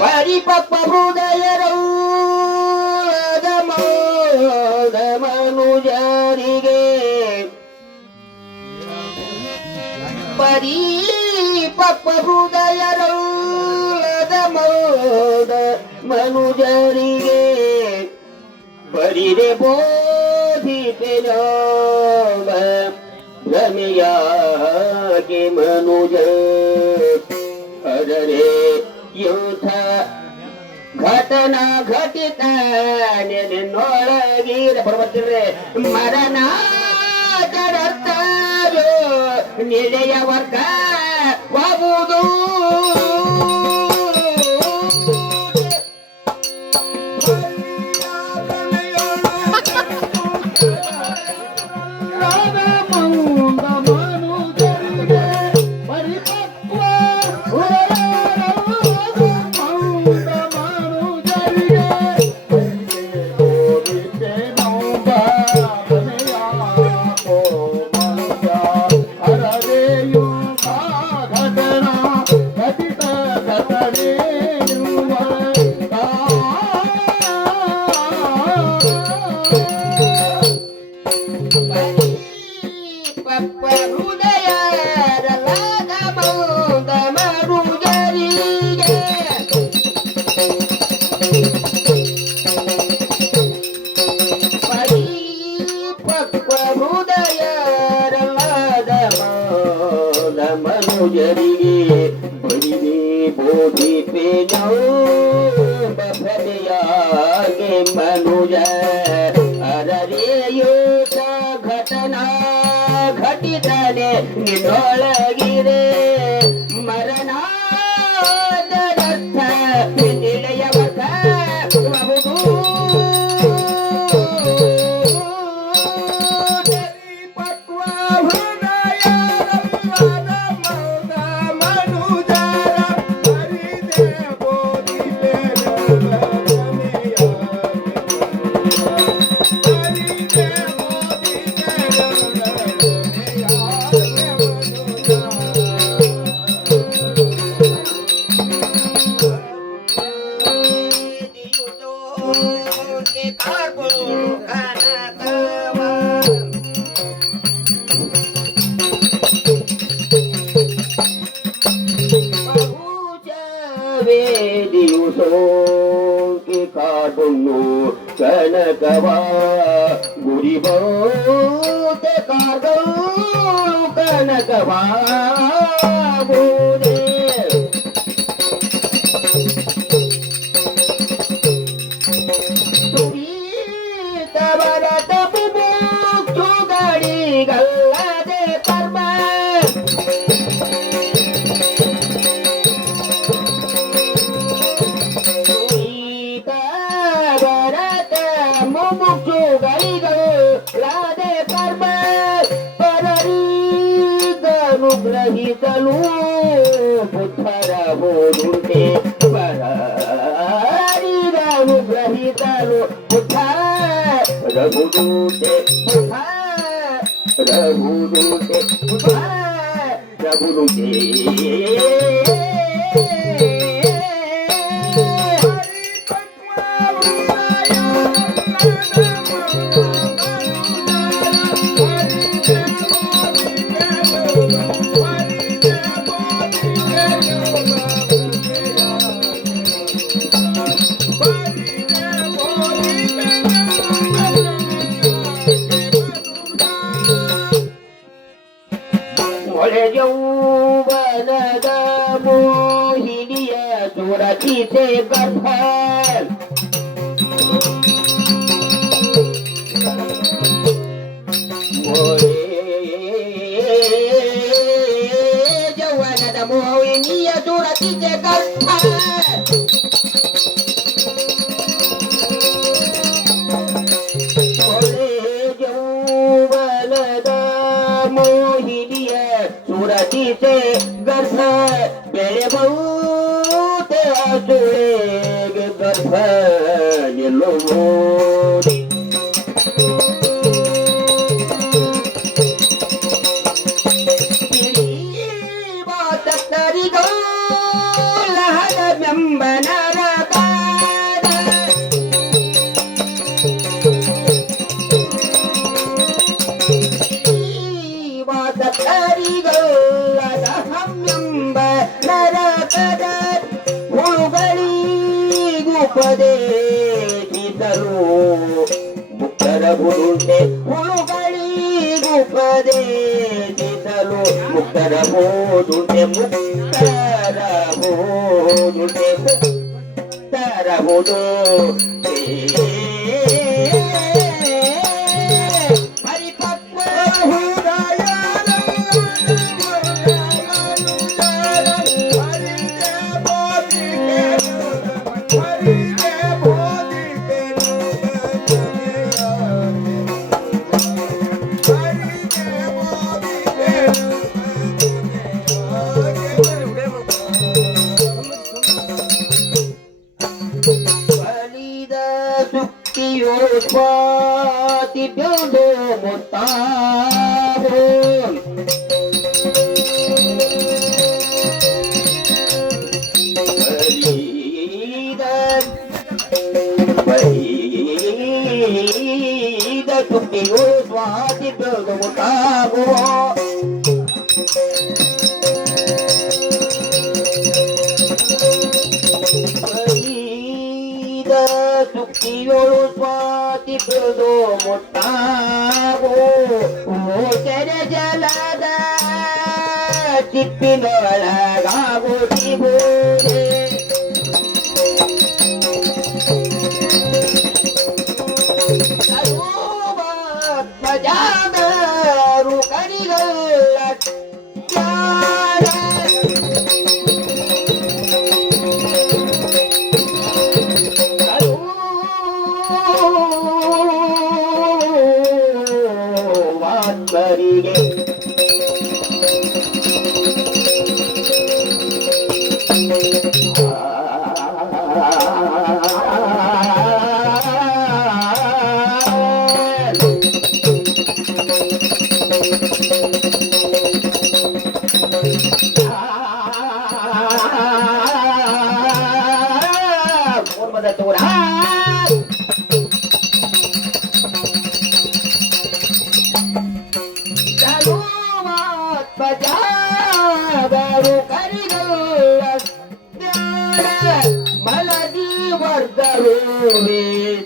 ಪರಿಪಕ್ವ ಹೃದಯ ಮನುಜರಿಗೆ ಪರಿಪಕ್ವ ಹೃದಯ ಮನುಜರಿಗೆ ಪರಿರೆ ಬೋಧಿಪೆನ ಭ್ರಮೆಯಾಗೆ ಮನುಜ ಅದರೆ ಯುದ್ಧ ಘಟನಾ ಘಟಿತ ನೆನೊಳಗಿರ ಬರ್ಬರ್ತೀರ್ರಿ ಮರಣ ಜಡತ್ತಾರೋ ನಿಳೆಯ ವರ್ಗ ಹೋಗುವುದು ಮನುಜರಿಗೆ ಬರಿದೆ ಬೋಧಿಪೆನ ಭ್ರಮೆಯಾಗೆ ಮನುಜ ಅರರೆಯೂತ ಘಟನಾ ಘಟಿತನೆ ನಿನ್ನೊಳಗಿರೆ ಮರಣ ನಿಳೆಯ ವರ್ಗ के काटुन्नु कनकवा गुरिबोते काटु कनकवा गुरे तुरी तवरत बुबु चुगड़ी गल्लादे कर्मा ಗ್ರಹಿಸಲು ಪುತ್ರರ ಹೋದುಂಟೆ ಪರರಿಗನು ಗ್ರಹಿಸಲು ಪುತ್ರ ರಘುದೂತೆ ರಘುದೂತೆ ರಘುದೂತೆ ಒಳೆ ಯೌವನದ ಮೋಹಿನಿಯ ಸುರತಿಸೆ ಗರ್ಭ ಯೌವನದ ಮೋಹಿನಿಯ ಸುರತಿಸೆ ಗರ್ಭ ಸುರತಿಸೆ ಗರ್ಭ ಬೆಳೆಬಹುದೇ ಸುಳೆಗೆ ಗರ್ಭ ನಿಲ್ಲುವುದು ಬಾತರಿಗೋ ಲಹರವೆಂಬನರ ಹುಳುಗಳಿಗುಪದೇಶಿಸಲು ಮುಕ್ತರ ಬುಡುಂಟೆ ಹುಳುಗಳಿಗುಪದೇಶಿಸಲು ಮುಕ್ತರ ಬೋದುಂಟೆ ಮುಕ್ತರ ಬೋದುಂಟೆ ಮುಕ್ತರ ಬೋದು ಪರಿಪಕ್ವ ಹೃದಯ ಸ್ವಾತಿ ಬೆಳೆದು ಮುತ್ತಾರು ಬರೀದ ಸುತ್ತಿಯು ಸ್ವಾತಿ ಬೆಳೆದು ಮುತ್ತಾರು ಸುಕ್ತಿಯೋಳು ಸ್ವಾತಿ ಬೆಳೆದು ಮುಟ್ಟಾಗೋ ಕೆರೆ ಜಲದ ಚಿಪ್ಪಿನೊಳಗಾಗೋ ಶಿವೋದೆ ಜಾಗರು ಕರಿಗಲ್ಲ ಜಾಗರು ಕರಿಗಲ್ಲ ಮಲಗಿ ವರ್ಗರು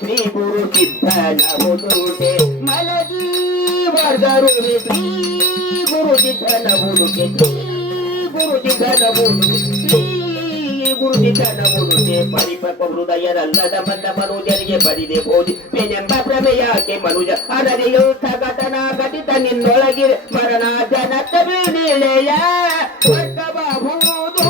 ಶ್ರೀ ಗುರು ಸಿದ್ಧನ ಹುಡುಕೆ ಮಲಗಿ ವರ್ಗರು ಶ್ರೀ ಗುರು ಸಿದ್ಧನ ಹುಡುಕೆ ಶ್ರೀ ಗುರು ಸಿದ್ಧನ ಹುಡುಕೆ ಶ್ರೀ ಗುರು ಸಿದ್ಧನ ಹುಡುಕೆ ಪರಿಪಕ್ವ ಹೃದಯರಲ್ಲದ ಬಂದ ಮನುಜರಿಗೆ ಬರಿದೆ ಬೋಧಿ ಬೇನೆಂಬ ಪ್ರಮೆಯಾಕೆ ಮನುಜ ಅರರೆಯುತ್ತ ಘಟನಾ ಘಟಿತ ನಿನ್ನೊಳಗಿರೆ ಮರಣ ಜನತ ಬೀಳೆಯ ವರ್ಗಬಹುದು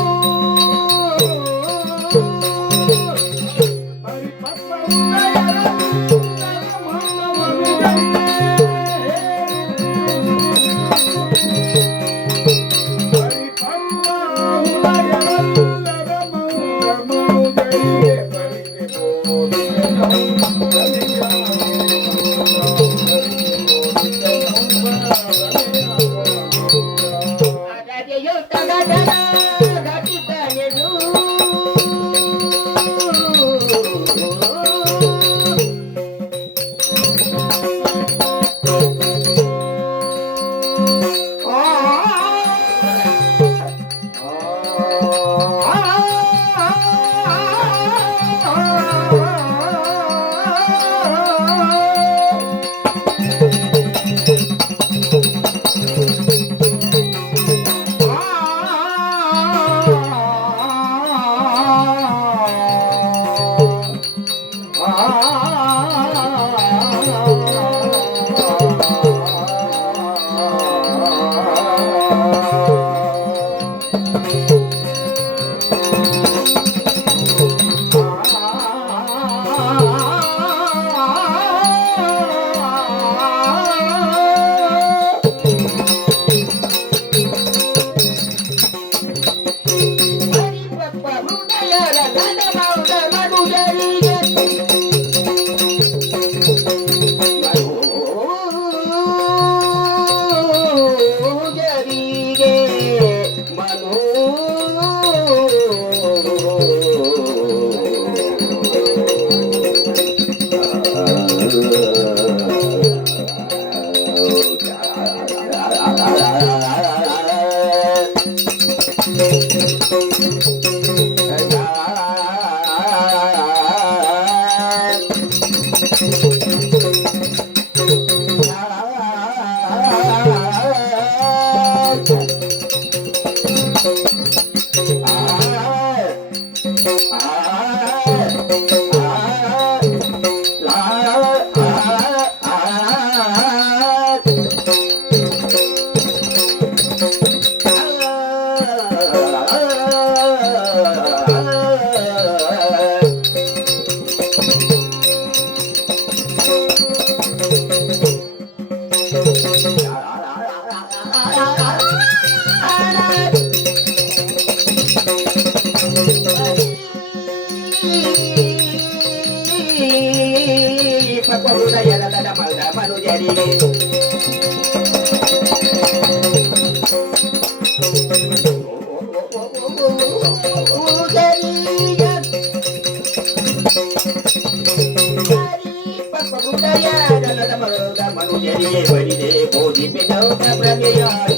ಮನುಜರಿಗೆ ಬರಿದೆ ಬೋಧಿಪೆ ಗೌತ ಪ್ರಮೆಯಾಯ